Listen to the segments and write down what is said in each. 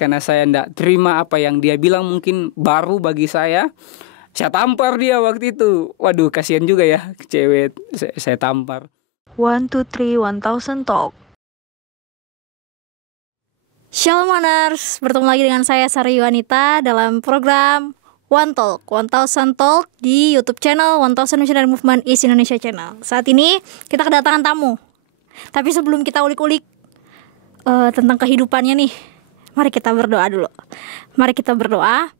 karena saya tidak terima apa yang dia bilang mungkin baru bagi saya. Saya tampar dia waktu itu. Waduh, kasihan juga ya cewek. Saya tampar. 1, 2, 3, 1000 Talk. Shalom Honors, bertemu lagi dengan saya Sari Wanita dalam program One Talk, 1000 Talk di YouTube channel 1000 Missionary Movement East Indonesia Channel. Saat ini kita kedatangan tamu. Tapi sebelum kita ulik-ulik tentang kehidupannya nih, mari kita berdoa dulu. Mari kita berdoa.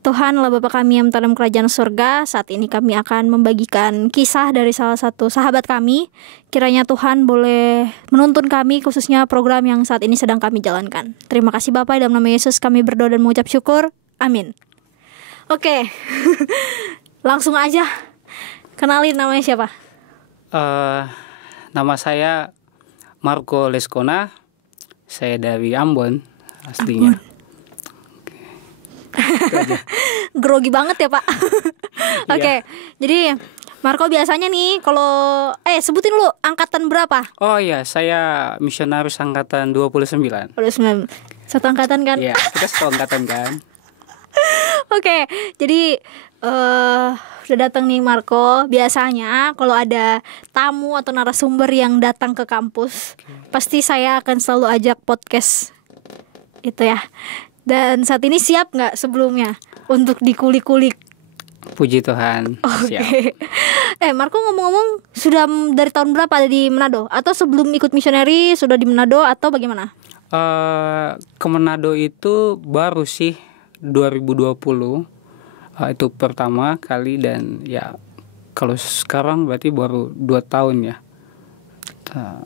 Tuhan Allah Bapa kami yang dalam kerajaan surga, saat ini kami akan membagikan kisah dari salah satu sahabat kami. Kiranya Tuhan boleh menuntun kami, khususnya program yang saat ini sedang kami jalankan. Terima kasih Bapak, dalam nama Yesus kami berdoa dan mengucap syukur. Amin. Oke, langsung aja. Kenalin namanya siapa? Nama saya Marco Lescona. Saya dari Ambon aslinya. Grogi banget ya Pak. Oke, jadi Marco biasanya nih kalau sebutin lu angkatan berapa? Oh iya, saya misionaris angkatan 29. 29. Satu angkatan kan? Iya, kita satu angkatan kan. Oke, jadi udah datang nih Marco. Biasanya kalau ada tamu atau narasumber yang datang ke kampus, pasti saya akan selalu ajak podcast itu ya. Dan saat ini siap nggak sebelumnya untuk dikulik-kulik? Puji Tuhan. Oke. Siap. Marco ngomong-ngomong, sudah dari tahun berapa ada di Manado? Atau sebelum ikut misioneri sudah di Manado atau bagaimana? Ke Manado itu baru sih 2020. Itu pertama kali, dan ya kalau sekarang berarti baru 2 tahun ya.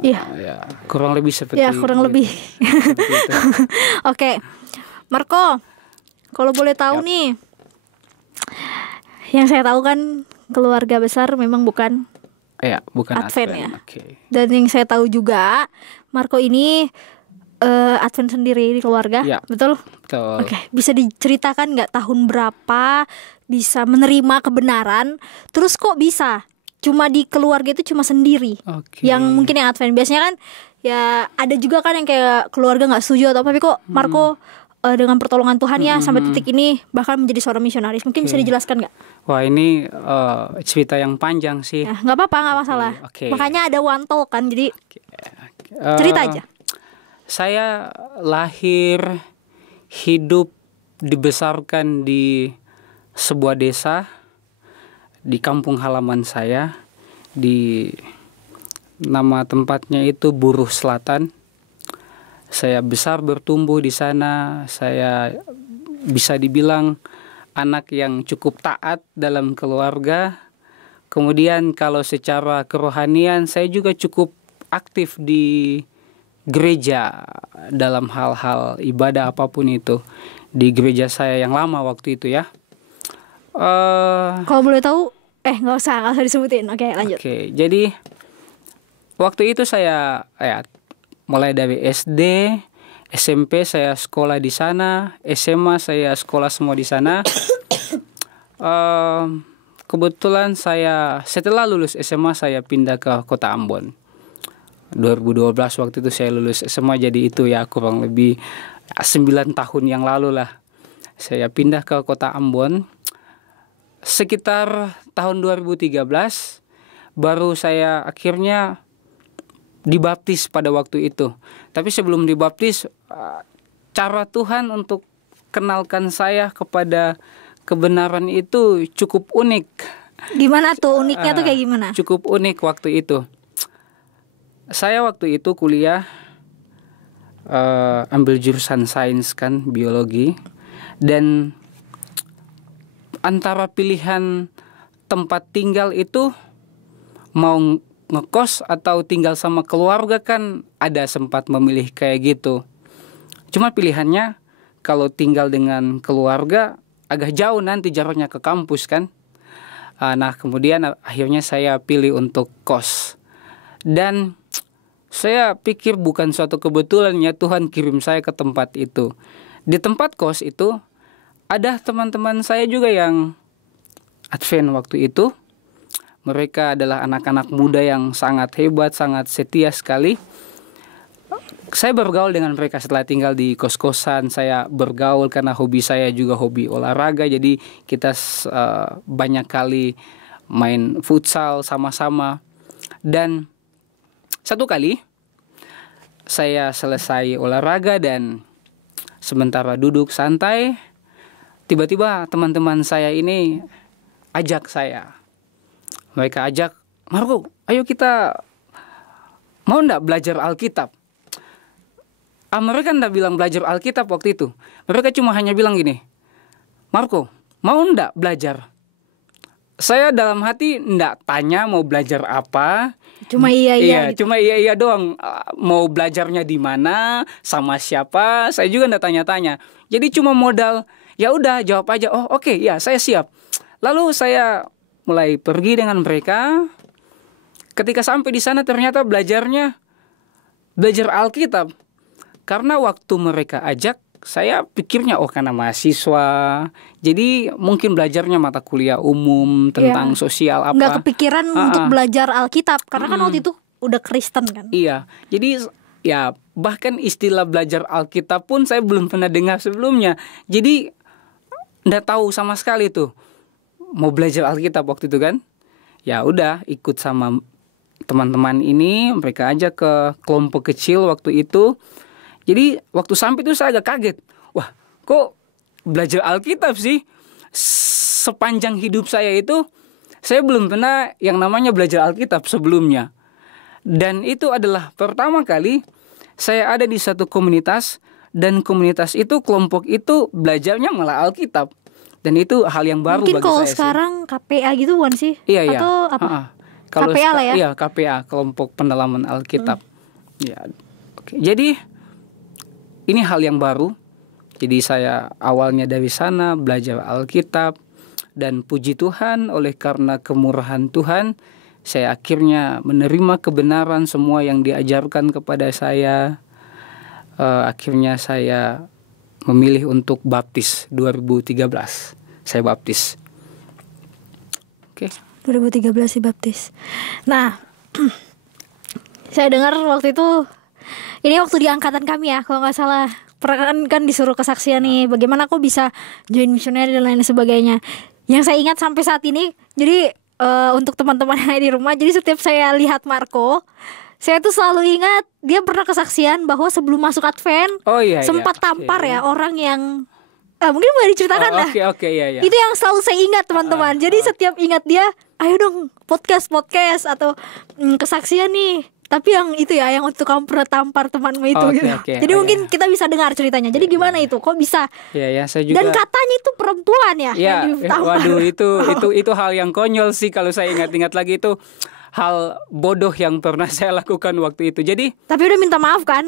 Iya. Ya, kurang lebih seperti ya, kurang gitu. lebih. Oke. Marco, kalau boleh tahu nih, yang saya tahu kan keluarga besar memang bukan Advent ya. Okay. Dan yang saya tahu juga, Marco ini Advent sendiri di keluarga, ya, betul? Betul. Oke, bisa diceritakan nggak tahun berapa bisa menerima kebenaran? Terus kok bisa cuma di keluarga itu cuma sendiri? Yang mungkin yang Advent biasanya kan ya ada juga kan yang kayak keluarga nggak setuju atau apa, tapi kok Marco dengan pertolongan Tuhan ya sampai titik ini bahkan menjadi seorang misionaris. Mungkin bisa dijelaskan nggak? Wah, ini cerita yang panjang sih. Nggak apa-apa, nggak masalah. Makanya ada One Talk kan, jadi cerita aja. Saya lahir, hidup, dibesarkan di sebuah desa di kampung halaman saya. Di nama tempatnya itu Buruh Selatan. Saya besar bertumbuh di sana. Saya bisa dibilang anak yang cukup taat dalam keluarga. Kemudian kalau secara kerohanian saya juga cukup aktif di gereja dalam hal-hal ibadah apapun itu. Di gereja saya yang lama waktu itu ya. Kalau boleh tahu, nggak usah disebutin. Oke, lanjut. Oke, jadi waktu itu saya mulai dari SD, SMP saya sekolah di sana, SMA saya sekolah semua di sana. Kebetulan saya setelah lulus SMA saya pindah ke kota Ambon. 2012 waktu itu saya lulus SMA, jadi itu ya kurang lebih 9 tahun yang lalu lah. Saya pindah ke kota Ambon. Sekitar tahun 2013 baru saya akhirnya dibaptis pada waktu itu. Tapi sebelum dibaptis, cara Tuhan untuk kenalkan saya kepada kebenaran itu cukup unik. Gimana tuh uniknya tuh kayak gimana? Cukup unik waktu itu. Saya waktu itu kuliah ambil jurusan sains kan, biologi, dan antara pilihan tempat tinggal itu mau ngekos atau tinggal sama keluarga kan ada sempat memilih kayak gitu. Cuma pilihannya kalau tinggal dengan keluarga agak jauh nanti jaraknya ke kampus kan. Nah kemudian akhirnya saya pilih untuk kos. Dan saya pikir bukan suatu kebetulan ya Tuhan kirim saya ke tempat itu. Di tempat kos itu ada teman-teman saya juga yang Advent waktu itu. Mereka adalah anak-anak muda yang sangat hebat, sangat setia sekali. saya bergaul dengan mereka setelah tinggal di kos-kosan. Saya bergaul karena hobi saya juga hobi olahraga. Jadi kita banyak kali main futsal sama-sama. Dan satu kali saya selesai olahraga dan sementara duduk santai, tiba-tiba teman-teman saya ini ajak saya. Mereka ajak, Marco, ayo kita mau ndak belajar Alkitab? Mereka ndak bilang belajar Alkitab waktu itu. Mereka cuma hanya bilang gini, Marco, mau ndak belajar? Saya dalam hati ndak tanya mau belajar apa. Cuma iya Iya, gitu. cuma iya doang. Mau belajarnya di mana, sama siapa? Saya juga ndak tanya-tanya. Jadi cuma modal, ya udah jawab aja. Oh oke, ya saya siap. Lalu saya mulai pergi dengan mereka. Ketika sampai di sana ternyata belajar Alkitab. Karena waktu mereka ajak, saya pikirnya karena mahasiswa. Jadi mungkin belajarnya mata kuliah umum tentang sosial apa. Nggak kepikiran untuk belajar Alkitab karena kan waktu itu udah Kristen kan. Iya. Jadi ya bahkan istilah belajar Alkitab pun saya belum pernah dengar sebelumnya. Jadi nggak tahu sama sekali tuh mau belajar Alkitab waktu itu kan. Ya udah ikut sama teman-teman ini, mereka ajak ke kelompok kecil waktu itu. Jadi waktu sampai itu saya agak kaget. Wah, kok belajar Alkitab sih? Sepanjang hidup saya itu, saya belum pernah yang namanya belajar Alkitab sebelumnya. Dan itu adalah pertama kali saya ada di satu komunitas. Dan komunitas itu, kelompok itu belajarnya malah Alkitab. Dan itu hal yang baru Mungkin bagi kalau saya sekarang KPA gitu bukan sih? Iya. Atau apa? Kalau KPA lah ya? Iya, KPA, kelompok pendalaman Alkitab. Ya, oke. Jadi ini hal yang baru. Jadi saya awalnya dari sana belajar Alkitab. Dan puji Tuhan, oleh karena kemurahan Tuhan, saya akhirnya menerima kebenaran semua yang diajarkan kepada saya. Akhirnya saya memilih untuk baptis 2013. Saya baptis. Oke. 2013 sih baptis. Nah, saya dengar waktu itu, ini waktu di angkatan kami ya, kalau nggak salah, kan disuruh kesaksian nih, bagaimana kok bisa join misioneri dan lain sebagainya. Yang saya ingat sampai saat ini, jadi untuk teman-teman yang di rumah, jadi setiap saya lihat Marco, saya tuh selalu ingat dia pernah kesaksian bahwa sebelum masuk Advent sempat tampar ya orang yang mungkin boleh diceritakan lah. Oke, iya. Itu yang selalu saya ingat teman-teman. Jadi setiap ingat dia, ayo dong podcast atau kesaksian nih. Tapi yang itu ya, yang waktu kamu pernah tampar temanmu itu gitu. Jadi mungkin kita bisa dengar ceritanya. Jadi gimana itu? Kok bisa? Iya, saya juga. Dan katanya itu perempuan ya yang ditampar. Waduh, itu hal yang konyol sih kalau saya ingat-ingat lagi, itu hal bodoh yang pernah saya lakukan waktu itu. Jadi tapi udah minta maaf kan?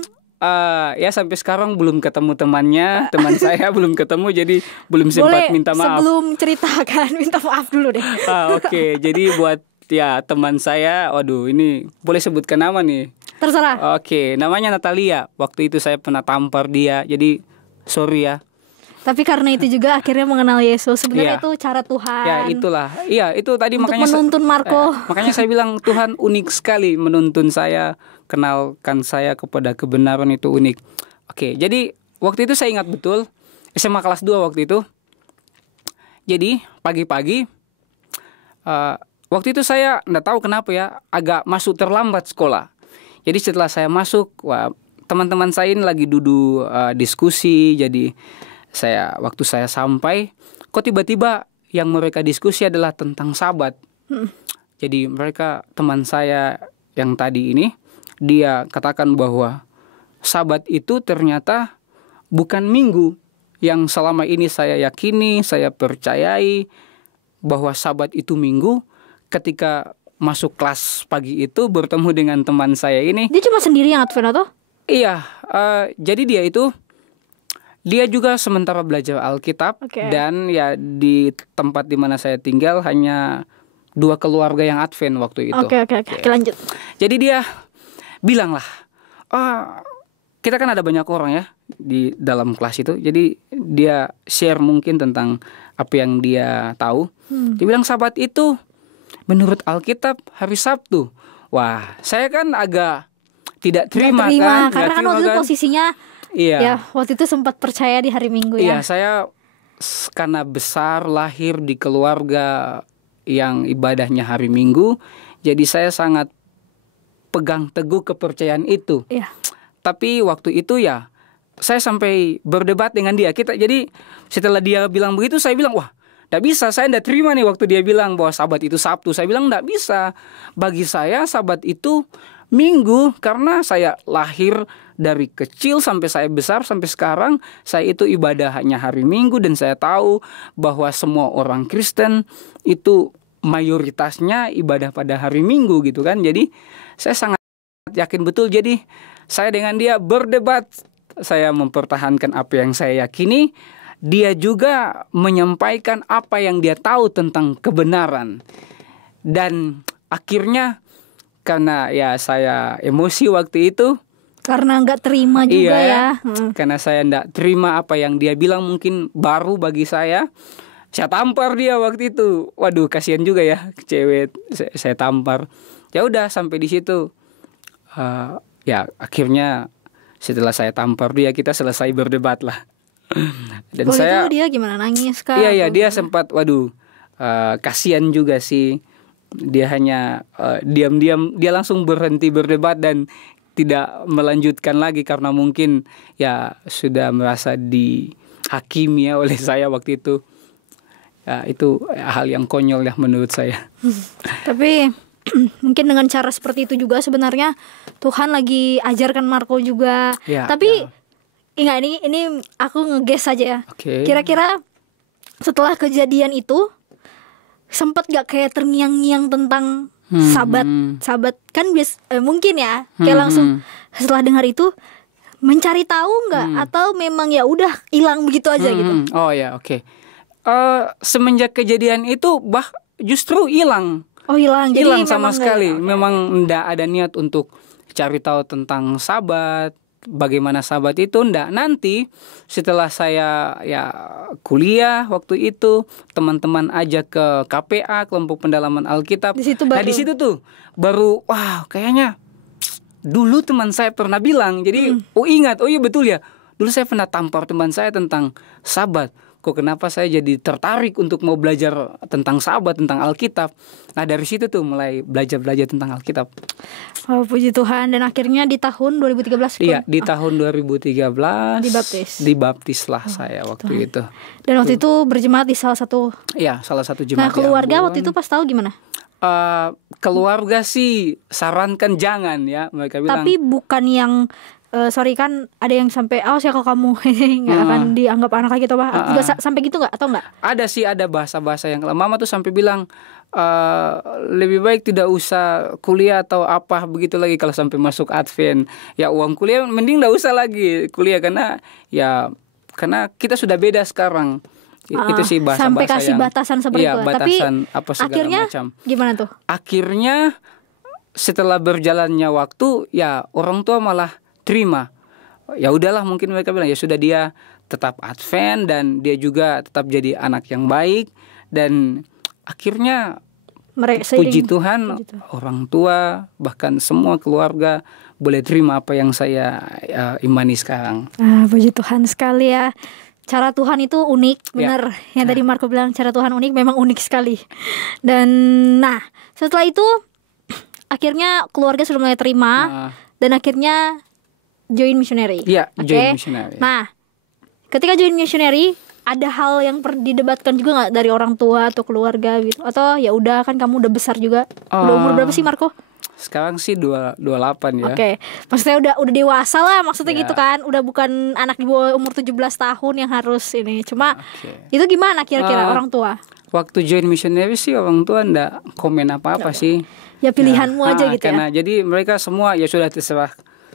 Ya sampai sekarang belum ketemu temannya, teman saya belum ketemu, jadi belum sempat minta maaf. Sebelum ceritakan minta maaf dulu deh. Oke. Jadi buat ya teman saya, waduh ini boleh sebutkan nama nih? Terserah. Oke, namanya Natalia. Waktu itu saya pernah tampar dia, jadi sorry ya. Tapi karena itu juga akhirnya mengenal Yesus. Sebenarnya itu cara Tuhan. Ya itulah. Iya itu tadi untuk makanya menuntun Marco. Makanya saya bilang Tuhan unik sekali menuntun saya, kenalkan saya kepada kebenaran, itu unik. Oke, jadi waktu itu saya ingat betul SMA kelas 2 waktu itu. Jadi pagi-pagi waktu itu saya nggak tahu kenapa ya, agak masuk terlambat sekolah. Jadi setelah saya masuk, teman-teman saya ini lagi duduk diskusi. Jadi waktu saya sampai, kok tiba-tiba yang mereka diskusi adalah tentang Sabat. Jadi mereka, teman saya yang tadi ini, dia katakan bahwa Sabat itu ternyata bukan minggu yang selama ini saya yakini, saya percayai bahwa Sabat itu minggu. Ketika masuk kelas pagi itu bertemu dengan teman saya ini. Dia cuma sendiri yang Advent atau? Iya, jadi dia juga sementara belajar Alkitab. Dan ya di tempat di mana saya tinggal hanya 2 keluarga yang Advent waktu itu. Oke, lanjut. Jadi dia bilang lah, kita kan ada banyak orang ya di dalam kelas itu. Jadi dia share mungkin tentang apa yang dia tahu. Dia bilang Sabat itu menurut Alkitab hari Sabtu. Wah, saya kan agak tidak Nggak terima, terima, kan? karena Nggak kan terima, waktu itu kan? posisinya Iya. ya waktu itu sempat percaya di hari Minggu Iya, ya. saya karena besar lahir di keluarga yang ibadahnya hari Minggu, jadi saya sangat pegang teguh kepercayaan itu. Iya. Tapi waktu itu ya saya sampai berdebat dengan dia. Jadi setelah dia bilang begitu, saya bilang, wah, tidak bisa, saya tidak terima nih waktu dia bilang bahwa Sabat itu Sabtu. Saya bilang tidak bisa. Bagi saya Sabat itu Minggu, karena saya lahir dari kecil sampai saya besar sampai sekarang, saya itu ibadah hanya hari Minggu, dan saya tahu bahwa semua orang Kristen itu mayoritasnya ibadah pada hari Minggu gitu kan. Jadi saya sangat yakin betul. Jadi saya dengan dia berdebat, saya mempertahankan apa yang saya yakini, dia juga menyampaikan apa yang dia tahu tentang kebenaran. Dan akhirnya karena ya saya emosi waktu itu, Karena nggak terima juga ya. karena saya tidak terima apa yang dia bilang, mungkin baru bagi saya tampar dia waktu itu. Waduh, kasihan juga ya cewek, saya tampar. Ya udah sampai di situ. Ya akhirnya setelah saya tampar dia, kita selesai berdebat lah. Dan Waktu saya, itu dia gimana, nangis kah? iya Atau dia gimana? sempat, waduh, kasihan juga sih. Dia hanya diam-diam, dia langsung berhenti berdebat dan tidak melanjutkan lagi karena mungkin ya sudah merasa dihakimi ya oleh saya waktu itu. Ya, itu hal yang konyol ya menurut saya. Tapi mungkin dengan cara seperti itu juga sebenarnya Tuhan lagi ajarkan Marco juga. Ya, Tapi ya. enggak, ini aku ngeguess aja ya. Oke. Kira-kira setelah kejadian itu sempat gak kayak terngiang-ngiang tentang sabat kan mungkin ya kayak langsung setelah dengar itu mencari tahu nggak atau memang ya udah hilang begitu aja gitu. Oh ya, oke. Semenjak kejadian itu justru hilang. Oh hilang, jadi Hilang memang sama nggak sekali. ya? Oke. Memang ndak ada niat untuk cari tahu tentang Sabat, bagaimana Sabat itu, ndak. Nanti setelah saya ya kuliah waktu itu, teman-teman ajak ke KPA, kelompok pendalaman Alkitab. Di situ Nah baru- di situ tuh baru, wah kayaknya dulu teman saya pernah bilang. Jadi ingat, oh iya betul ya, dulu saya pernah tampar teman saya tentang Sabat. Kok kenapa saya jadi tertarik untuk mau belajar tentang Sabat, tentang Alkitab. Nah dari situ tuh mulai belajar tentang Alkitab. Oh puji Tuhan, dan akhirnya di tahun 2013 Iya, di tahun 2013 dibaptislah saya waktu itu. dan waktu itu berjemaat di salah satu. Iya, salah satu Nah jemaat. di keluarga Ambon. waktu itu pas tahu gimana? Keluarga sih sarankan jangan ya, mereka bilang. Tapi bukan yang sorry kan ada yang sampai ya kalau kamu nggak akan dianggap anak lagi atau apa? Juga sampai gitu nggak atau nggak? Ada sih, ada bahasa-bahasa yang mama tuh sampai bilang lebih baik tidak usah kuliah atau apa begitu lagi kalau sampai masuk Advent. Ya uang kuliah mending tidak usah lagi kuliah karena kita sudah beda sekarang. Itu sih bahasa-bahasa sampai kasih yang, batasan seperti iya, itu. batasan Tapi apa segala akhirnya macam. gimana tuh? Akhirnya setelah berjalannya waktu ya orang tua malah terima. Ya udahlah, mungkin mereka bilang ya sudah, dia tetap Advent dan dia juga tetap jadi anak yang baik. Dan akhirnya puji Tuhan, orang tua bahkan semua keluarga boleh terima apa yang saya imani sekarang. Puji Tuhan sekali ya. Cara Tuhan itu unik, benar. Yang tadi Marco bilang cara Tuhan unik, memang unik sekali. Dan nah setelah itu akhirnya keluarga sudah mulai terima dan akhirnya join missionary. Iya, Oke. join missionary. Nah, ketika join missionary, ada hal yang didebatkan juga nggak dari orang tua atau keluarga gitu? Atau ya udah kan kamu udah besar juga. Udah umur berapa sih Marco? Sekarang sih 28 ya. Oke. Maksudnya udah dewasa lah maksudnya Ya. gitu kan. Udah bukan anak di bawah umur 17 tahun yang harus ini. Cuma itu gimana kira-kira orang tua? Waktu join missionary sih orang tua ndak komen apa-apa sih. Ya pilihanmu aja gitu karena ya. jadi mereka semua ya sudah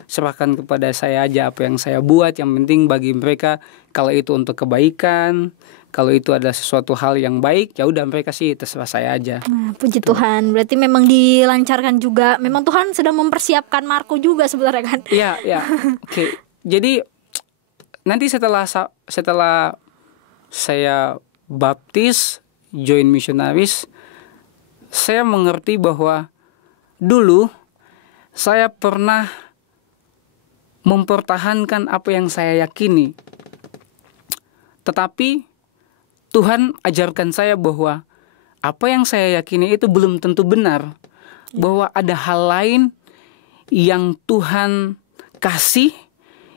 serahkan kepada saya aja apa yang saya buat. Yang penting bagi mereka kalau itu untuk kebaikan, kalau itu adalah sesuatu hal yang baik, ya udah mereka sih terserah saya aja. Nah, puji Tuhan. Berarti memang dilancarkan juga. Memang Tuhan sedang mempersiapkan Marco juga sebenarnya kan. Iya, ya. Oke. Jadi nanti setelah saya baptis, join missionaries, saya mengerti bahwa dulu saya pernah mempertahankan apa yang saya yakini. Tetapi Tuhan ajarkan saya bahwa apa yang saya yakini itu belum tentu benar. Bahwa ada hal lain yang Tuhan kasih,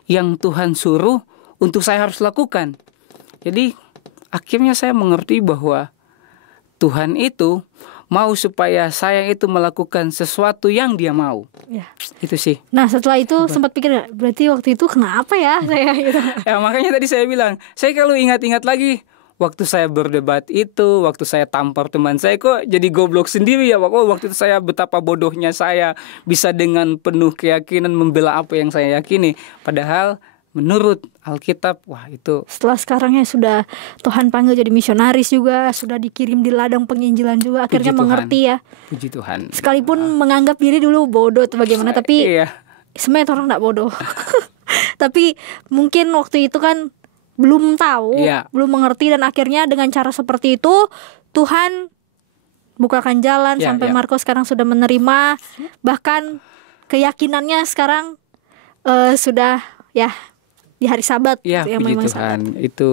yang Tuhan suruh untuk saya harus lakukan. Jadi akhirnya saya mengerti bahwa Tuhan itu mau supaya saya itu melakukan sesuatu yang Dia mau. Ya. Itu sih. Nah setelah itu sempat pikir nggak, berarti waktu itu kenapa ya saya gitu. Ya makanya tadi saya bilang, saya kalau ingat-ingat lagi, waktu saya berdebat itu, waktu saya tampar teman saya, kok jadi goblok sendiri ya. Waktu itu saya betapa bodohnya saya bisa dengan penuh keyakinan membela apa yang saya yakini. Padahal menurut Alkitab, wah itu. Setelah sekarangnya sudah Tuhan panggil jadi misionaris juga, sudah dikirim di ladang penginjilan juga, akhirnya Puji Tuhan. mengerti ya. Puji Tuhan. Sekalipun menganggap diri dulu bodoh atau bagaimana, tapi Iya. sebenarnya orang tidak bodoh. Tapi mungkin waktu itu kan belum tahu, Iya. belum mengerti, dan akhirnya dengan cara seperti itu Tuhan bukakan jalan Iya, sampai iya. Marco sekarang sudah menerima, bahkan keyakinannya sekarang sudah ya di hari Sabat Ya, gitu, yang puji memang Tuhan. Itu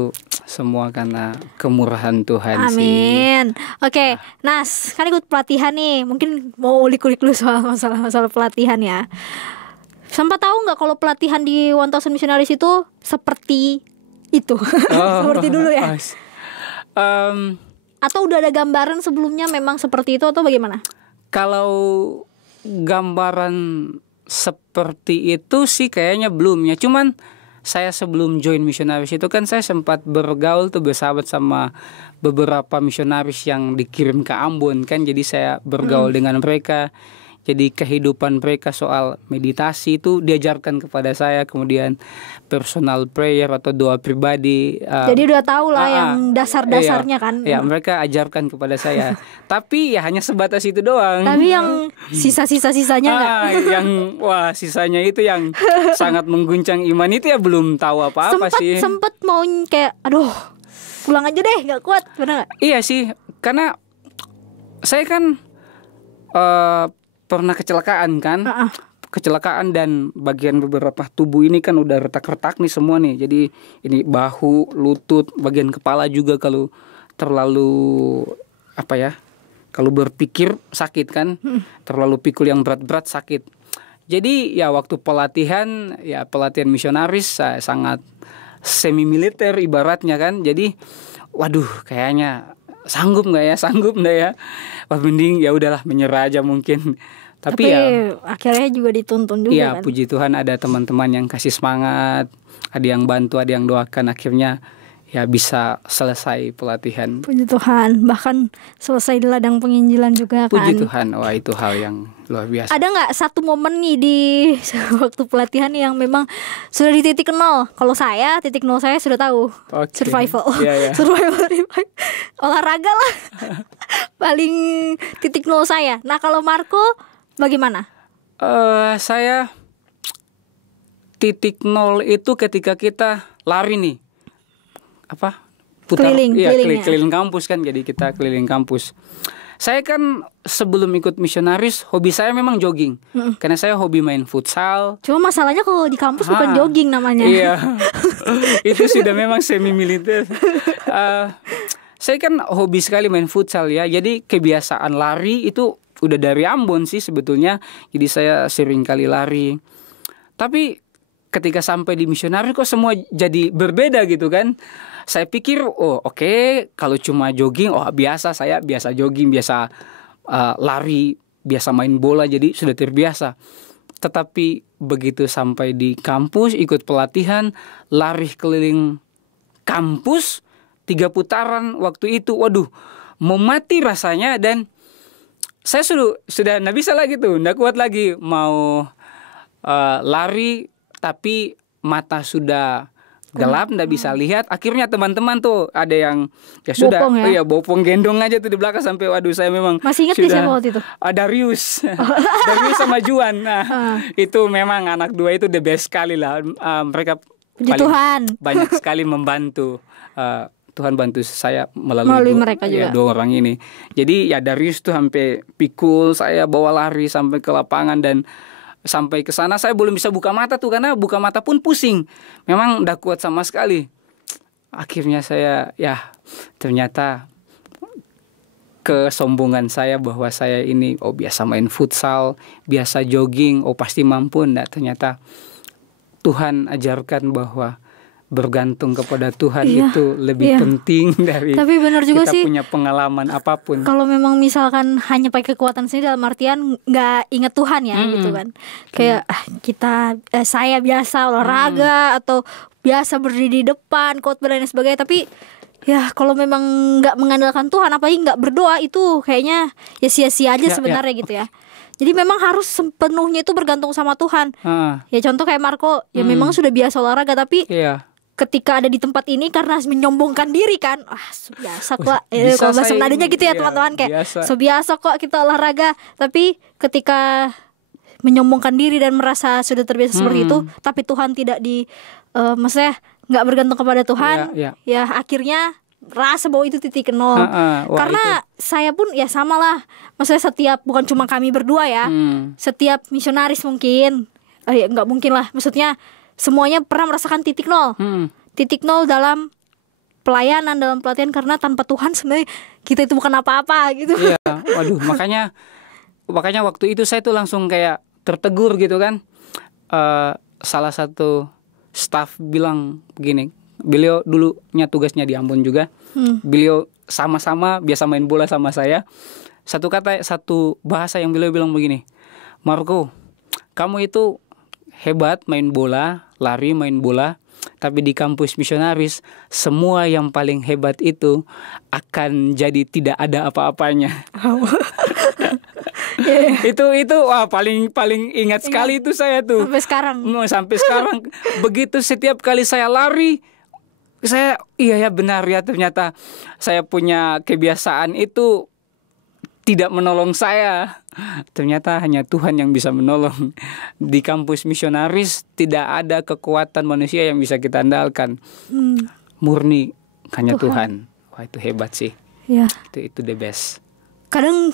semua karena kemurahan Tuhan sih. Amin. Oke, Nas, kan ikut pelatihan nih. Mungkin mau ulik-ulik dulu soal masalah pelatihan ya. Sempat tahu nggak kalau pelatihan di 1000 Missionaries itu seperti itu? Seperti dulu ya? Atau udah ada gambaran sebelumnya memang seperti itu atau bagaimana? Kalau gambaran seperti itu sih kayaknya belum ya. Cuman saya sebelum join misionaris itu kan saya sempat bergaul tuh, bersahabat sama beberapa misionaris yang dikirim ke Ambon kan. Jadi saya bergaul dengan mereka. Jadi kehidupan mereka soal meditasi itu diajarkan kepada saya. Kemudian personal prayer atau doa pribadi. Jadi udah tahu lah yang dasar-dasarnya iya, kan. Ya mereka ajarkan kepada saya. Tapi ya hanya sebatas itu doang. Tapi yang sisa-sisanya nggak? Yang sisanya itu yang sangat mengguncang iman itu ya belum tahu apa-apa sih. Sempet mau kayak aduh pulang aja deh, nggak kuat, benar nggak? Iya sih, karena saya kan pernah kecelakaan kan. Kecelakaan dan bagian beberapa tubuh ini kan udah retak-retak nih semua nih. Jadi ini bahu, lutut, bagian kepala juga kalau terlalu kalau berpikir sakit kan. Terlalu pikul yang berat-berat sakit. Jadi ya waktu pelatihan misionaris saya sangat semi militer ibaratnya kan. Jadi waduh kayaknya sanggup nggak ya? Wah mending ya udahlah menyerah aja mungkin. Tapi ya akhirnya juga dituntun juga ya, kan. puji Tuhan ada teman-teman yang kasih semangat, ada yang bantu, ada yang doakan, akhirnya ya bisa selesai pelatihan. Puji Tuhan, bahkan selesai di ladang penginjilan juga kan. Puji Tuhan, wah itu hal yang luar biasa. Ada nggak satu momen nih di waktu pelatihan yang memang sudah di titik nol? Kalau saya, titik nol saya sudah tahu. Oke. Survival. Iya. Survival olahraga lah. Paling titik nol saya. Nah kalau Marco bagaimana? Saya titik nol itu ketika kita lari nih. Keliling kampus kan, jadi kita keliling kampus. Saya kan sebelum ikut misionaris, hobi saya memang jogging. Karena saya hobi main futsal. Cuma masalahnya kalau di kampus bukan jogging namanya. Iya. Itu sudah memang semi militer. Saya kan hobi sekali main futsal ya. Jadi kebiasaan lari itu udah dari Ambon sih sebetulnya. Jadi saya sering kali lari. Tapi ketika sampai di misionaris kok semua jadi berbeda gitu kan. Saya pikir oke, kalau cuma jogging biasa, saya biasa jogging, biasa lari, biasa main bola, jadi sudah terbiasa. Tetapi begitu sampai di kampus ikut pelatihan, lari keliling kampus 3 putaran waktu itu, waduh mau mati rasanya. Dan saya sudah nggak bisa lagi tuh, nggak kuat lagi mau lari, tapi mata sudah gelap, nggak bisa lihat. Akhirnya teman-teman tuh ada yang ya sudah bopong ya? Bopong gendong aja tuh di belakang sampai waduh saya memang masih ingat sudah, siapa waktu itu? Darius sama Juan. Nah, itu memang anak 2 itu the best sekali lah. Mereka Puji Tuhan. banyak sekali membantu. Tuhan bantu saya melalui mereka juga. 2 orang ini. Jadi ya Darius tuh sampai pikul saya bawa lari sampai ke lapangan dan Sampai ke sana saya belum bisa buka mata tuh, karena buka mata pun pusing. Memang udah kuat sama sekali. Akhirnya saya ternyata kesombongan saya bahwa saya ini biasa main futsal, biasa jogging, pasti mampu. Nggak, ternyata Tuhan ajarkan bahwa bergantung kepada Tuhan itu lebih penting dari tapi benar juga kita sih, punya pengalaman apapun. Kalau memang misalkan hanya pakai kekuatan sendiri, dalam artian nggak ingat Tuhan ya gitu kan. Kayak saya biasa olahraga atau biasa berdiri di depan, khotbah dan sebagainya, tapi ya kalau memang nggak mengandalkan Tuhan, apalagi nggak berdoa, itu kayaknya ya sia-sia aja sebenarnya gitu ya. Jadi memang harus sepenuhnya itu bergantung sama Tuhan. Ya contoh kayak Marco, ya memang sudah biasa olahraga, tapi ketika ada di tempat ini karena menyombongkan diri kan, biasa kok. Kalau bahasa nadanya gitu ya teman-teman, kayak biasa kok kita olahraga. Tapi ketika menyombongkan diri dan merasa sudah terbiasa seperti itu, tapi Tuhan tidak maksudnya nggak bergantung kepada Tuhan, ya akhirnya rasa bahwa itu titik nol. Karena saya pun ya sama lah, maksudnya setiap, bukan cuma kami berdua ya, setiap misionaris mungkin nggak mungkin lah, maksudnya semuanya pernah merasakan titik nol. Titik nol dalam pelayanan, dalam pelatihan, karena tanpa Tuhan sebenarnya kita itu bukan apa-apa gitu. Iya, waduh, makanya waktu itu saya tuh langsung kayak tertegur gitu kan. Salah satu staff bilang begini, beliau dulunya tugasnya di Ambon juga. Beliau sama-sama biasa main bola sama saya. Satu bahasa yang beliau bilang begini, Marco, kamu itu hebat main bola, lari main bola, tapi di kampus misionaris semua yang paling hebat itu akan jadi tidak ada apa-apanya. Itu paling ingat sekali itu saya tuh. Sampai sekarang begitu setiap kali saya lari, saya benar ya, ternyata saya punya kebiasaan itu tidak menolong saya. Ternyata hanya Tuhan yang bisa menolong. Di kampus misionaris tidak ada kekuatan manusia yang bisa kita andalkan. Murni hanya Tuhan. Wah, itu hebat sih. Itu the best. Kadang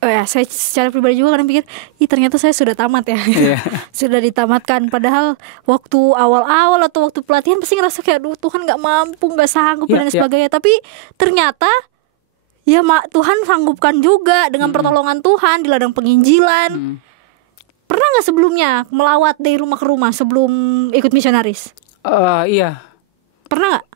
saya secara pribadi juga kadang pikir, ternyata saya sudah tamat ya. Sudah ditamatkan. Padahal waktu awal-awal atau waktu pelatihan pasti ngerasa kayak, Tuhan gak mampu, gak sanggup dan sebagainya. Tapi ternyata Tuhan sanggupkan juga dengan pertolongan Tuhan di ladang penginjilan. Pernah gak sebelumnya melawat dari rumah ke rumah sebelum ikut misionaris? Iya. Pernah gak?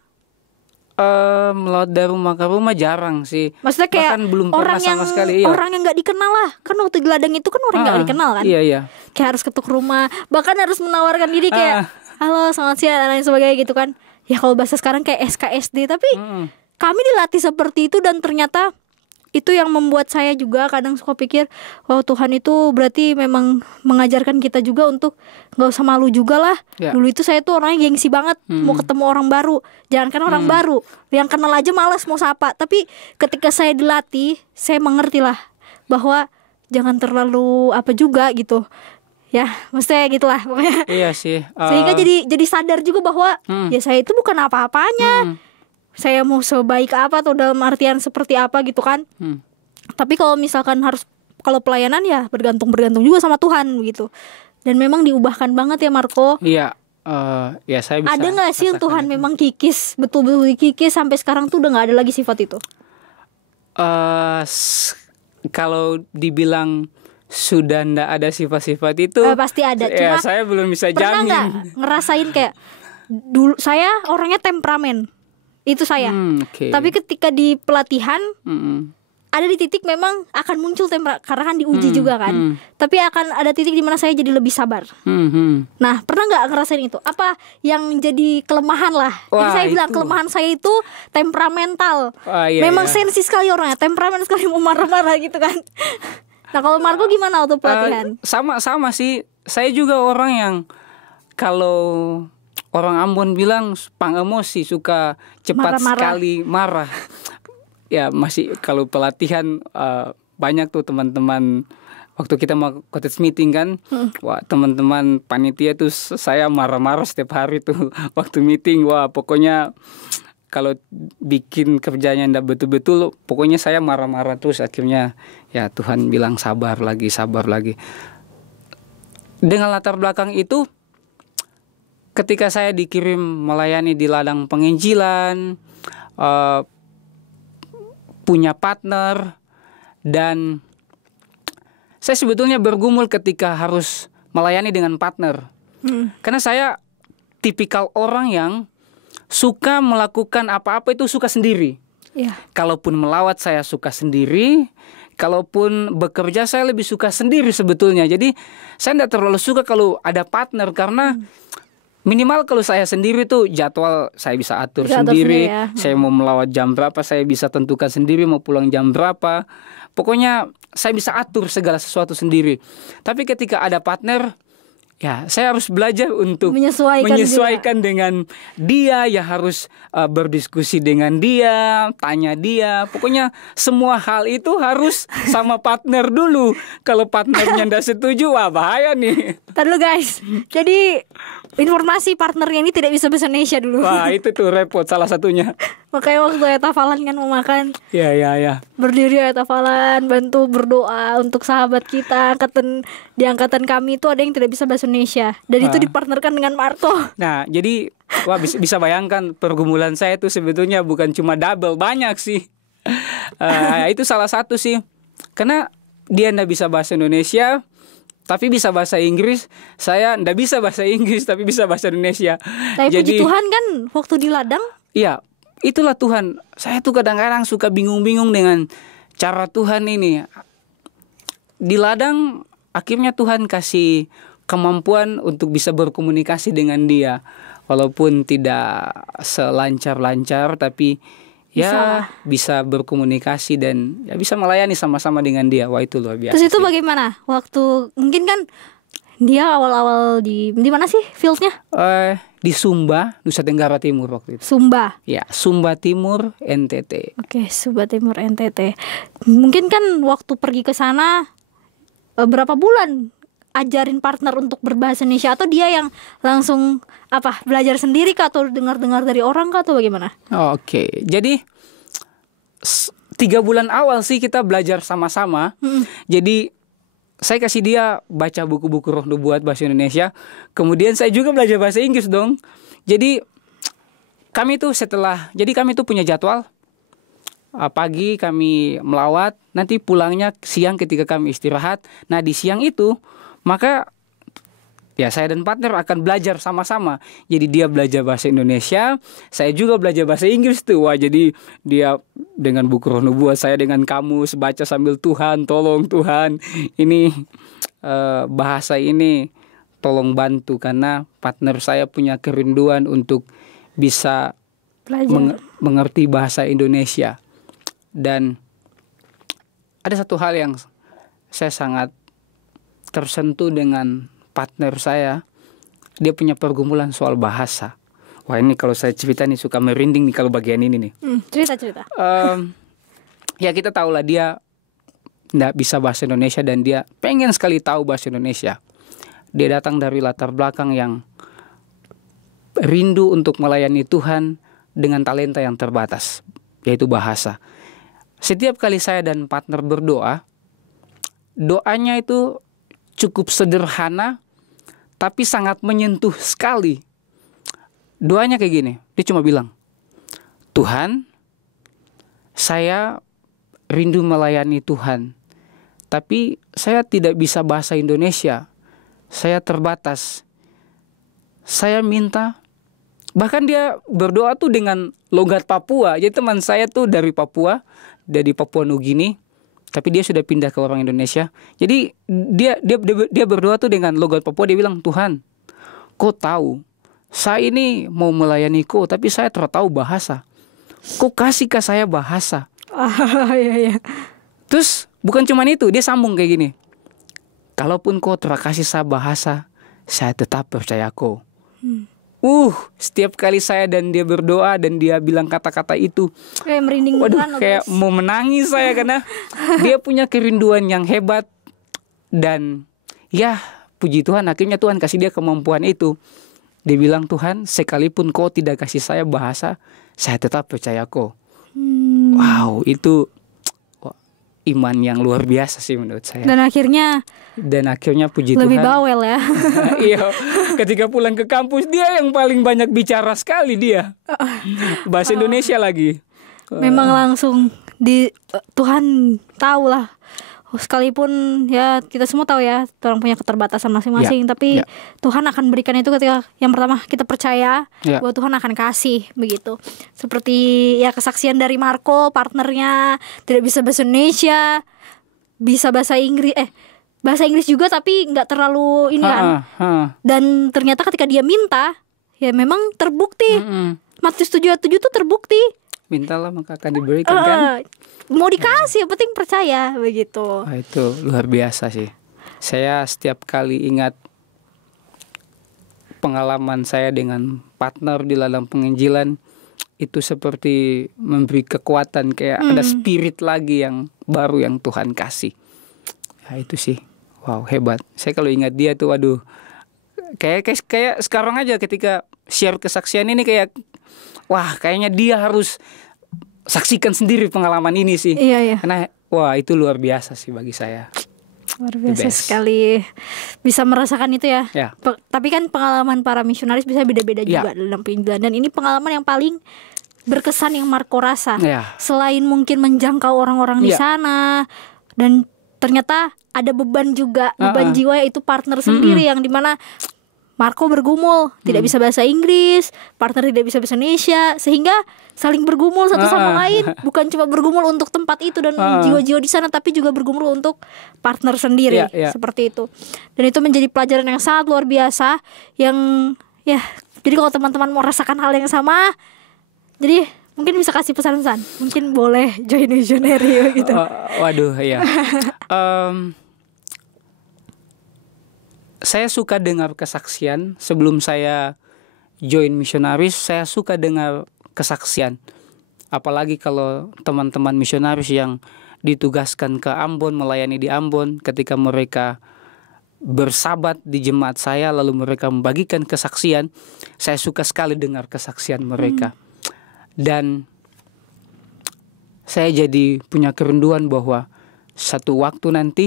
Melawat dari rumah ke rumah jarang sih. Maksudnya kayak bahkan belum pernah sama sekali. Orang yang gak dikenal lah. Kan waktu di ladang itu kan orang gak dikenal kan. Iya. Kayak harus ketuk rumah, bahkan harus menawarkan diri kayak, halo selamat siang dan lain sebagainya gitu kan. Ya kalau bahasa sekarang kayak SKSD. Tapi kami dilatih seperti itu, dan ternyata itu yang membuat saya juga kadang suka pikir, Tuhan itu berarti memang mengajarkan kita juga untuk gak usah malu juga lah. Dulu itu saya tuh orangnya gengsi banget, mau ketemu orang baru, jangankan orang baru, yang kenal aja malas mau sapa. Tapi ketika saya dilatih, saya mengerti lah bahwa jangan terlalu apa juga gitu. Ya, maksudnya gitulah pokoknya. Iya sih. Sehingga jadi sadar juga bahwa ya saya itu bukan apa-apanya. Saya mau sebaik apa atau dalam artian seperti apa gitu kan. Tapi kalau misalkan kalau pelayanan ya bergantung juga sama Tuhan gitu. Dan memang diubahkan banget ya Marco. Iya. Ya saya bisa. Ada nggak sih yang Tuhan memang kikis, betul-betul kikis sampai sekarang tuh udah nggak ada lagi sifat itu? Kalau dibilang sudah ndak ada sifat-sifat itu, pasti ada. Cuma saya belum bisa jamin. Pernah nggak ngerasain kayak dulu saya orangnya temperamen, itu saya. Tapi ketika di pelatihan ada di titik memang akan muncul karena kan diuji juga kan. Tapi akan ada titik di mana saya jadi lebih sabar. Nah, pernah nggak ngerasain itu? Apa yang jadi kelemahan lah? Jadi saya bilang kelemahan saya itu temperamental. Memang sensi sekali orangnya, temperamen sekali, mau marah-marah gitu kan. Nah, kalau Marco gimana waktu pelatihan? Sama sih. Saya juga orang yang kalau orang Ambon bilang pang emosi, suka cepat sekali marah. Ya masih kalau pelatihan banyak tuh teman-teman waktu kita mau cottage meeting kan, wah teman-teman panitia tuh saya marah-marah setiap hari tuh waktu meeting. Wah pokoknya kalau bikin kerjanya ndak betul-betul, pokoknya saya marah-marah terus. Akhirnya ya Tuhan bilang sabar lagi. dengan latar belakang itu, ketika saya dikirim melayani di ladang penginjilan, punya partner, dan saya sebetulnya bergumul ketika harus melayani dengan partner. Karena saya tipikal orang yang suka melakukan apa-apa itu suka sendiri. Iya. Kalaupun melawat saya suka sendiri, kalaupun bekerja saya lebih suka sendiri sebetulnya. Jadi saya tidak terlalu suka kalau ada partner, karena minimal kalau saya sendiri tuh jadwal saya bisa atur Bisa atur sendiri. sendiri ya. Saya mau melawat jam berapa saya bisa tentukan sendiri, mau pulang jam berapa. Pokoknya saya bisa atur segala sesuatu sendiri. Tapi ketika ada partner, ya saya harus belajar untuk menyesuaikan dengan dia, ya harus berdiskusi dengan dia, tanya dia. Pokoknya semua hal itu harus sama partner dulu. Kalau partnernya tidak setuju, wah bahaya nih. Ntar dulu guys. Jadi informasi partnernya ini tidak bisa bahasa Indonesia dulu. Wah itu tuh repot salah satunya. Makanya waktu ayat hafalan kan mau makan, Ya. berdiri ayat hafalan, bantu berdoa untuk sahabat kita di angkatan kami itu ada yang tidak bisa bahasa Indonesia, dan itu dipartnerkan dengan Marto. Nah jadi wah bisa bayangkan pergumulan saya itu sebetulnya bukan cuma double, banyak sih. Itu salah satu sih. Karena dia ndak bisa bahasa Indonesia tapi bisa bahasa Inggris. Saya ndak bisa bahasa Inggris tapi bisa bahasa Indonesia. Tapi puji Tuhan kan waktu di ladang. Iya, itulah Tuhan. Saya tuh kadang-kadang suka bingung-bingung dengan cara Tuhan ini. Di ladang akhirnya Tuhan kasih kemampuan untuk bisa berkomunikasi dengan dia. Walaupun tidak selancar-lancar, tapi ya bisa berkomunikasi dan ya bisa melayani sama-sama dengan dia. Wah itu luar biasa. Terus itu sih. bagaimana? Waktu mungkin kan dia awal-awal di mana sih fieldnya? Di Sumba, Nusa Tenggara Timur waktu itu. Sumba. Ya, Sumba Timur, NTT. Oke, Sumba Timur NTT. Mungkin kan waktu pergi ke sana berapa bulan ajarin partner untuk berbahasa Indonesia, atau dia yang langsung belajar sendiri kah, atau dengar-dengar dari orang kah, atau bagaimana? Oke, jadi 3 bulan awal sih kita belajar sama-sama. Jadi saya kasih dia baca buku-buku Roh Nubuat bahasa Indonesia. Kemudian saya juga belajar bahasa Inggris dong. Jadi kami tuh punya jadwal. Pagi kami melawat, nanti pulangnya siang ketika kami istirahat. Nah di siang itu maka ya saya dan partner akan belajar sama-sama. Jadi dia belajar bahasa Indonesia, saya juga belajar bahasa Inggris tuh. Wah jadi dia dengan buku Roh Nubuat, saya dengan kamus, baca sambil Tuhan, tolong Tuhan. Ini bahasa ini tolong bantu, karena partner saya punya kerinduan untuk bisa mengerti bahasa Indonesia. Dan ada satu hal yang saya sangat tersentuh dengan partner saya. Dia punya pergumulan soal bahasa. Wah ini kalau saya cerita nih suka merinding nih kalau bagian ini nih. Cerita. Ya kita tahu lah dia nggak bisa bahasa Indonesia dan dia pengen sekali tahu bahasa Indonesia. Dia datang dari latar belakang yang rindu untuk melayani Tuhan dengan talenta yang terbatas, yaitu bahasa. Setiap kali saya dan partner berdoa, doanya itu cukup sederhana tapi sangat menyentuh sekali. Doanya kayak gini, dia cuma bilang, Tuhan, saya rindu melayani Tuhan, tapi saya tidak bisa bahasa Indonesia, saya terbatas. Saya minta, bahkan dia berdoa tuh dengan logat Papua. Jadi teman saya tuh dari Papua, dari Papua Nugini, tapi dia sudah pindah ke orang Indonesia. Jadi dia berdoa tuh dengan logat Papua. Dia bilang, Tuhan, kau tahu saya ini mau melayani kau, tapi saya tidak tahu bahasa. Kau kasih ke saya bahasa. Iya. Terus bukan cuma itu, dia sambung kayak gini. Kalaupun kau telah kasih saya bahasa, saya tetap percaya kau. Setiap kali saya dan dia berdoa dan dia bilang kata-kata itu, kayak merinding. Waduh, kayak mau menangis saya karena dia punya kerinduan yang hebat. Dan ya puji Tuhan, akhirnya Tuhan kasih dia kemampuan itu. Dia bilang, Tuhan, sekalipun kau tidak kasih saya bahasa, saya tetap percaya kau. Wow, itu iman yang luar biasa sih menurut saya. Dan akhirnya Puji lebih Tuhan. bawel ya. Iya, ketika pulang ke kampus dia yang paling banyak bicara sekali dia. Bahasa Indonesia lagi. Memang langsung Tuhan tahu lah. Sekalipun ya kita semua tahu ya orang punya keterbatasan masing-masing, tapi Tuhan akan berikan itu ketika yang pertama kita percaya bahwa Tuhan akan kasih begitu. Seperti ya kesaksian dari Marco, partnernya tidak bisa bahasa Indonesia, bisa bahasa Inggris juga tapi nggak terlalu ini kan. Dan ternyata ketika dia minta ya memang terbukti. Matius 7:7 tuh terbukti. Mintalah maka akan diberikan kan. Mau dikasih, yang penting percaya begitu. Itu luar biasa sih. Saya setiap kali ingat pengalaman saya dengan partner di ladang penginjilan, itu seperti memberi kekuatan, kayak ada spirit lagi yang baru yang Tuhan kasih. Ya itu sih, wow hebat. Saya kalau ingat dia tuh, waduh, kayak sekarang aja ketika share kesaksian ini kayak, wah kayaknya dia harus saksikan sendiri pengalaman ini sih. Iya. Karena wah itu luar biasa sih bagi saya. Luar biasa sekali bisa merasakan itu ya. Tapi kan pengalaman para misionaris bisa beda-beda juga dalam penginjilan. Dan ini pengalaman yang paling berkesan yang Marco rasa. Selain mungkin menjangkau orang-orang di sana, dan ternyata ada beban juga, beban jiwa, yaitu partner sendiri yang dimana Marco bergumul, tidak bisa bahasa Inggris, partner tidak bisa bahasa Indonesia, sehingga saling bergumul satu sama lain. Bukan cuma bergumul untuk tempat itu dan jiwa-jiwa di sana, tapi juga bergumul untuk partner sendiri, seperti itu. Dan itu menjadi pelajaran yang sangat luar biasa. Yang ya, jadi kalau teman-teman mau rasakan hal yang sama, jadi mungkin bisa kasih pesan-pesan, mungkin boleh join missionary gitu. Waduh, ya. Saya suka dengar kesaksian. Sebelum saya join misionaris, saya suka dengar kesaksian. Apalagi kalau teman-teman misionaris yang ditugaskan ke Ambon, melayani di Ambon, ketika mereka bersabat di jemaat saya, lalu mereka membagikan kesaksian, saya suka sekali dengar kesaksian mereka. Dan saya jadi punya kerinduan bahwa satu waktu nanti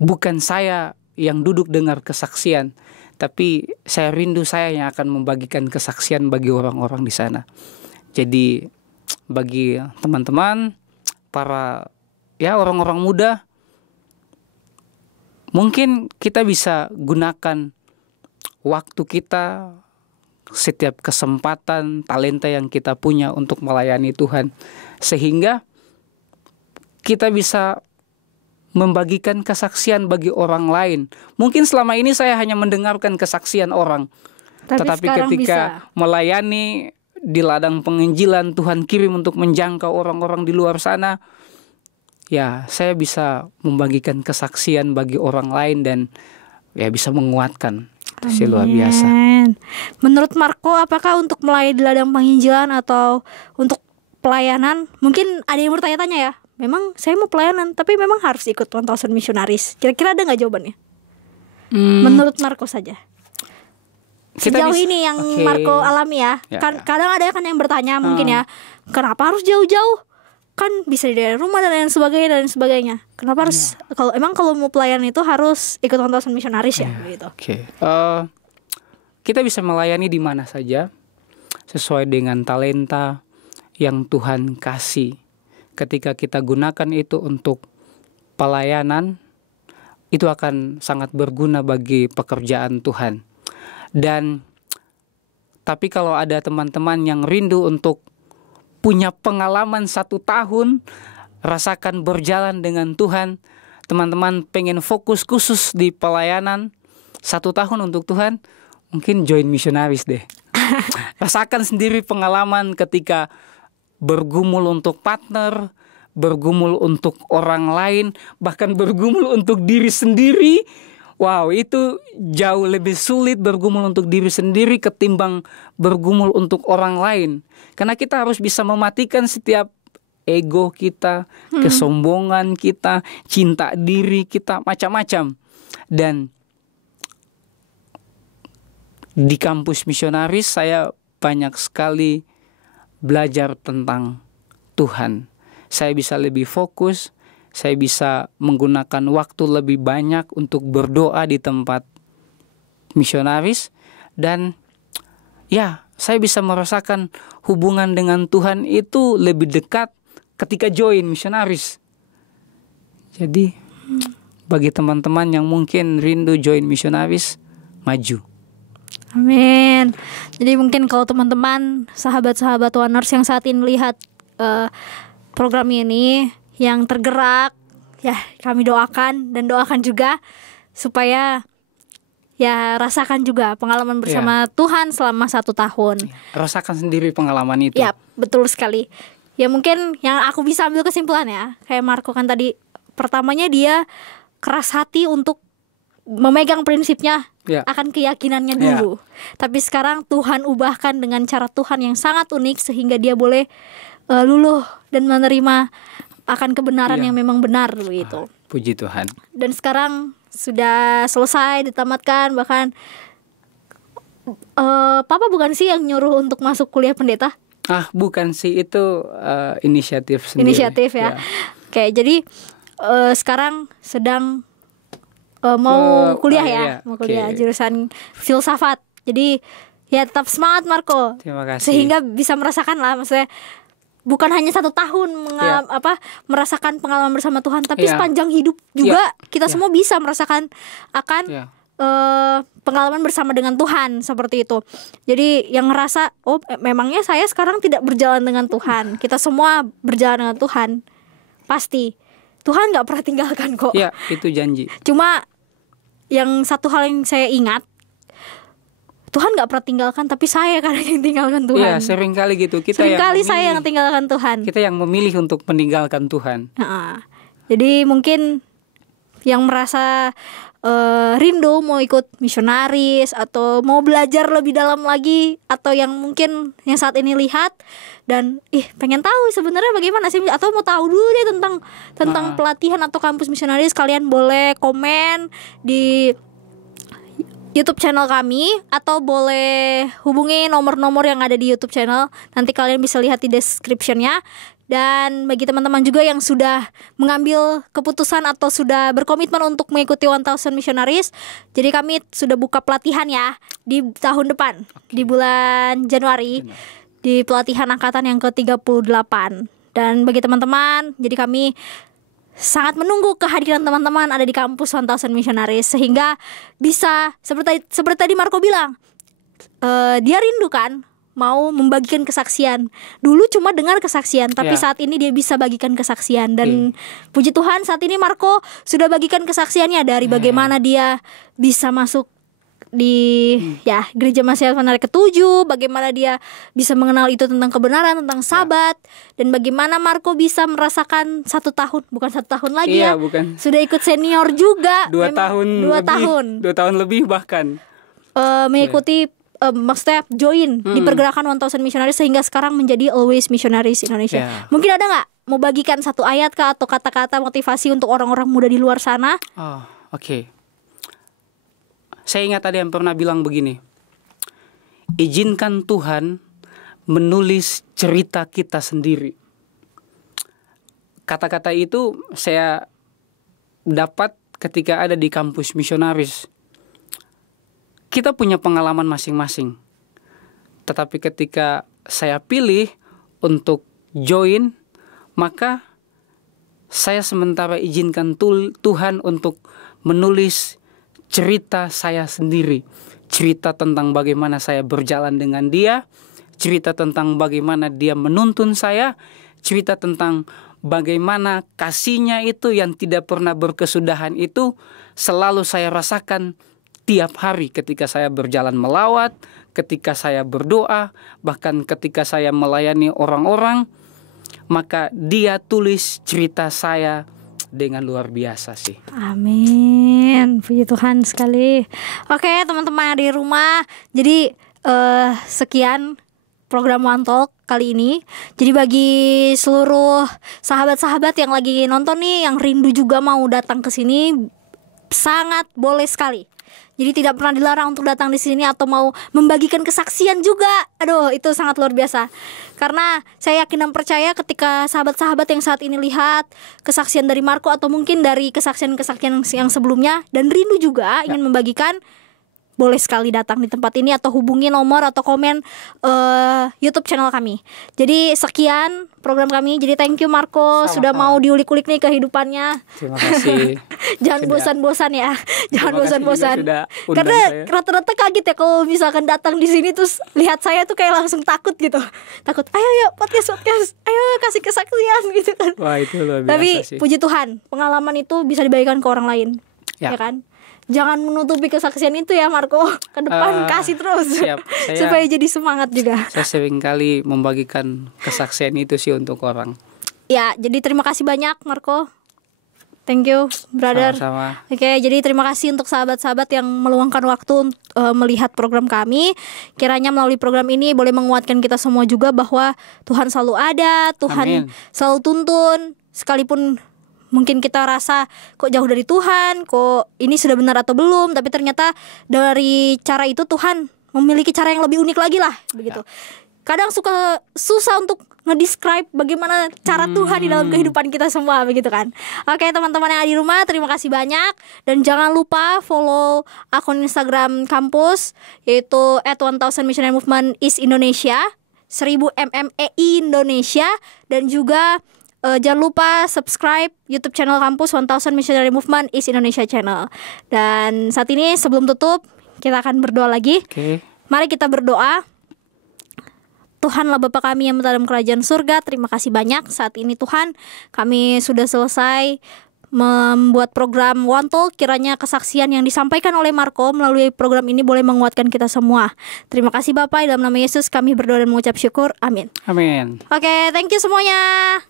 bukan saya yang duduk dengar kesaksian, tapi saya rindu saya yang akan membagikan kesaksian bagi orang-orang di sana. Jadi bagi teman-teman, para orang-orang muda, mungkin kita bisa gunakan waktu kita, setiap kesempatan, talenta yang kita punya untuk melayani Tuhan, sehingga kita bisa membagikan kesaksian bagi orang lain. Mungkin selama ini saya hanya mendengarkan kesaksian orang, tetapi ketika melayani di ladang penginjilan, Tuhan kirim untuk menjangkau orang-orang di luar sana, ya saya bisa membagikan kesaksian bagi orang lain dan ya bisa menguatkan. Itu sih luar biasa. Menurut Marco, apakah untuk melayani di ladang penginjilan atau untuk pelayanan, mungkin ada yang bertanya-tanya ya, memang saya mau pelayanan tapi memang harus ikut 1000 Missionaries. Kira-kira ada gak jawabannya? Menurut Marco saja, sejauh ini yang Marco alami ya. Kadang ada kan yang bertanya mungkin ya, kenapa harus jauh-jauh? Kan bisa di daerah rumah dan lain sebagainya. Kenapa harus, kalau mau pelayanan itu harus ikut 1000 Missionaries ya gitu. Kita bisa melayani di mana saja sesuai dengan talenta yang Tuhan kasih. Ketika kita gunakan itu untuk pelayanan, itu akan sangat berguna bagi pekerjaan Tuhan. Dan tapi kalau ada teman-teman yang rindu untuk punya pengalaman 1 tahun, rasakan berjalan dengan Tuhan, teman-teman pengen fokus khusus di pelayanan 1 tahun untuk Tuhan, mungkin join misionaris deh. Rasakan sendiri pengalaman ketika bergumul untuk partner, bergumul untuk orang lain, bahkan bergumul untuk diri sendiri. Wow, itu jauh lebih sulit bergumul untuk diri sendiri ketimbang bergumul untuk orang lain. Karena kita harus bisa mematikan setiap ego kita, kesombongan kita, cinta diri kita, macam-macam. Dan di kampus misionaris saya banyak sekali belajar tentang Tuhan. Saya bisa lebih fokus, saya bisa menggunakan waktu lebih banyak untuk berdoa di tempat misionaris, dan ya, saya bisa merasakan hubungan dengan Tuhan itu lebih dekat ketika join misionaris. Jadi bagi teman-teman yang mungkin rindu join misionaris, maju. Amin. Jadi mungkin kalau teman-teman, sahabat-sahabat Oners yang saat ini lihat program ini, yang tergerak, ya kami doakan dan doakan juga supaya ya rasakan juga pengalaman bersama Tuhan selama 1 tahun. Rasakan sendiri pengalaman itu. Ya, betul sekali. Ya mungkin yang aku bisa ambil kesimpulan ya, kayak Marco kan tadi, pertamanya dia keras hati untuk memegang prinsipnya akan keyakinannya dulu. Tapi sekarang Tuhan ubahkan dengan cara Tuhan yang sangat unik sehingga dia boleh luluh dan menerima akan kebenaran yang memang benar begitu. Puji Tuhan. Dan sekarang sudah selesai, ditamatkan, bahkan Papa bukan sih yang nyuruh untuk masuk kuliah pendeta? Bukan sih, itu inisiatif sendiri. Inisiatif ya. Oke, jadi sekarang sedang mau kuliah mau kuliah jurusan filsafat. Jadi ya tetap semangat Marco. Terima kasih. Sehingga bisa merasakan lah, maksudnya bukan hanya 1 tahun merasakan pengalaman bersama Tuhan, tapi sepanjang hidup juga kita semua bisa merasakan akan pengalaman bersama dengan Tuhan seperti itu. Jadi yang ngerasa memangnya saya sekarang tidak berjalan dengan Tuhan. Kita semua berjalan dengan Tuhan. Pasti Tuhan nggak pernah tinggalkan kok. Ya, itu janji. Cuma yang satu hal yang saya ingat, Tuhan gak pernah tinggalkan, tapi saya kadang yang tinggalkan Tuhan. Iya, sering kali gitu. Saya yang tinggalkan Tuhan. Kita yang memilih untuk meninggalkan Tuhan. Jadi mungkin yang merasa rindu mau ikut misionaris atau mau belajar lebih dalam lagi, atau yang mungkin yang saat ini lihat dan pengen tahu sebenarnya bagaimana sih, atau mau tahu dulu deh tentang pelatihan atau kampus misionaris, kalian boleh komen di YouTube channel kami, atau boleh hubungi nomor-nomor yang ada di YouTube channel. Nanti kalian bisa lihat di description-nya. Dan bagi teman-teman juga yang sudah mengambil keputusan atau sudah berkomitmen untuk mengikuti 1000 Missionaries, jadi kami sudah buka pelatihan ya di tahun depan, di bulan Januari, di pelatihan angkatan yang ke-38. Dan bagi teman-teman, jadi kami sangat menunggu kehadiran teman-teman ada di kampus 1000 Missionaries, sehingga bisa seperti tadi Marco bilang, dia rindu kan mau membagikan kesaksian. Dulu cuma dengar kesaksian, tapi saat ini dia bisa bagikan kesaksian. Dan puji Tuhan saat ini Marco sudah bagikan kesaksiannya dari bagaimana dia bisa masuk di Gereja Mahasiswa Menarik ke-7, bagaimana dia bisa mengenal itu tentang kebenaran, tentang sabat, dan bagaimana Marco bisa merasakan 1 tahun, bukan 1 tahun lagi bukan. Sudah ikut senior juga, 2 tahun lebih bahkan mengikuti maksudnya join di pergerakan 1000 Missionaries, sehingga sekarang menjadi Always Missionaries Indonesia. Mungkin ada nggak mau bagikan 1 ayat kah atau kata-kata motivasi untuk orang-orang muda di luar sana? Oke. Saya ingat ada yang pernah bilang begini, izinkan Tuhan menulis cerita kita sendiri. Kata-kata itu saya dapat ketika ada di kampus misionaris. Kita punya pengalaman masing-masing. Tetapi ketika saya pilih untuk join, maka saya sementara izinkan Tuhan untuk menulis cerita saya sendiri. Cerita tentang bagaimana saya berjalan dengan dia, cerita tentang bagaimana dia menuntun saya, cerita tentang bagaimana kasihnya itu yang tidak pernah berkesudahan itu selalu saya rasakan tiap hari ketika saya berjalan melawat, ketika saya berdoa, bahkan ketika saya melayani orang-orang, maka dia tulis cerita saya dengan luar biasa sih. Amin. Puji Tuhan sekali. Oke, teman-teman yang di rumah, jadi sekian program One Talk kali ini. Jadi bagi seluruh sahabat-sahabat yang lagi nonton nih, yang rindu juga mau datang ke sini, sangat boleh sekali. Jadi tidak pernah dilarang untuk datang di sini atau mau membagikan kesaksian juga. Aduh, itu sangat luar biasa. Karena saya yakin dan percaya ketika sahabat-sahabat yang saat ini lihat kesaksian dari Marco atau mungkin dari kesaksian-kesaksian yang sebelumnya dan rindu juga ingin membagikan, boleh sekali datang di tempat ini atau hubungi nomor atau komen YouTube channel kami. Jadi sekian program kami. Jadi thank you Marco sudah mau diulik-ulik nih kehidupannya. Terima kasih. Jangan bosan-bosan ya. Jangan bosan-bosan. Karena saya. rata-rata kaget ya kalau misalkan datang di sini terus lihat saya tuh kayak langsung takut gitu. Takut. Ayo yuk podcast. Ayo kasih kesaksian gitu kan. Wah, itu luar biasa Tapi sih. puji Tuhan, pengalaman itu bisa dibagikan ke orang lain. Ya. Ya kan? Jangan menutupi kesaksian itu ya Marco. Ke depan kasih terus. Siap. Supaya jadi semangat juga. Saya sering kali membagikan kesaksian itu sih untuk orang. Ya, jadi terima kasih banyak Marco. Thank you, brother. Sama-sama. Oke, jadi terima kasih untuk sahabat-sahabat yang meluangkan waktu melihat program kami. Kiranya melalui program ini boleh menguatkan kita semua juga bahwa Tuhan selalu ada, Tuhan Amin. selalu tuntun, sekalipun mungkin kita rasa kok jauh dari Tuhan, kok ini sudah benar atau belum, tapi ternyata dari cara itu Tuhan memiliki cara yang lebih unik lagi lah, begitu. Kadang susah untuk ngedescribe bagaimana cara Tuhan di dalam kehidupan kita semua, begitu kan. Oke teman-teman yang ada di rumah, terima kasih banyak. Dan jangan lupa follow akun Instagram kampus, yaitu @1000 Missionary Movement East Indonesia, 1000 MMEI Indonesia. Dan juga jangan lupa subscribe YouTube channel kampus 1000 Missionary Movement East Indonesia channel. Dan saat ini sebelum tutup, kita akan berdoa lagi. Oke. Mari kita berdoa. Tuhanlah Bapa kami yang dalam kerajaan surga, terima kasih banyak saat ini Tuhan, kami sudah selesai membuat program One Talk. Kiranya kesaksian yang disampaikan oleh Marco melalui program ini boleh menguatkan kita semua. Terima kasih Bapak, dalam nama Yesus kami berdoa dan mengucap syukur, amin. Amin. Oke, thank you semuanya.